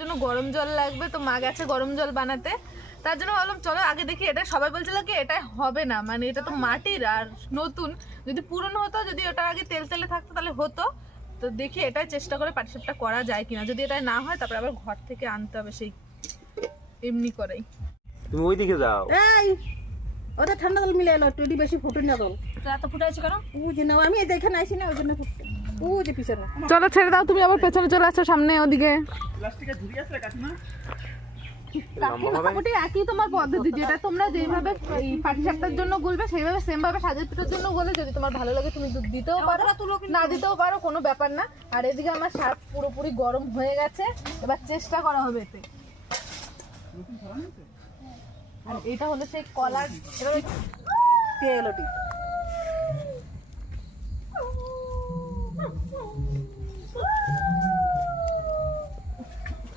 জন্য গরম জল লাগবে, তো মা গেছে গরম জল বানাতে। তার জন্য ভাবলাম চলো আগে দেখি। এটা সবাই বলছিল কি এটা হবে না, মানে এটা তো মাটির আর নতুন, যদি পুরনো হতো, যদি ওটা আগে তেল তেলে থাকতো তাহলে হতো। তো দেখি এটাই চেষ্টা করে পাটিসাপটা করা যায় কিনা। যদি এটা না হয় তারপরে আবার ঘর থেকে আনতে হবে সেই এমনি করেই। তুমি ওইদিকে যাও। এই ওটা ঠান্ডা জল মিলে এলো, একটু বেশি ফুটে না জল। এত ফুটাইছে কেন? ও যে না, আমি এই যে এখানে আইছি না, ওই জন্য ফুটছে। ও যে পিছনে। চলো ছেড়ে দাও, তুমি আবার পেছনে চলে আসছো সামনে ওদিকে। প্লাস্টিকের ঝুড়ি আছে কাকিমা? মোটামুটি একই তোমার পদ্ধতি, যেটা তোমরা যেভাবে এই পাটিসাপটার জন্য গুলবে সেইভাবে সেম ভাবে সাজের পিঠার জন্য গুলে। যদি তোমার ভালো লাগে তুমি দুধ দিতেও পারো, না দিতেও পারো, কোনো ব্যাপার না। আর এদিকে আমার শাক পুরোপুরি গরম হয়ে গেছে, এবার চেষ্টা করা হবে এতে। আর এটা হলো সেই কলার, তেল ওটি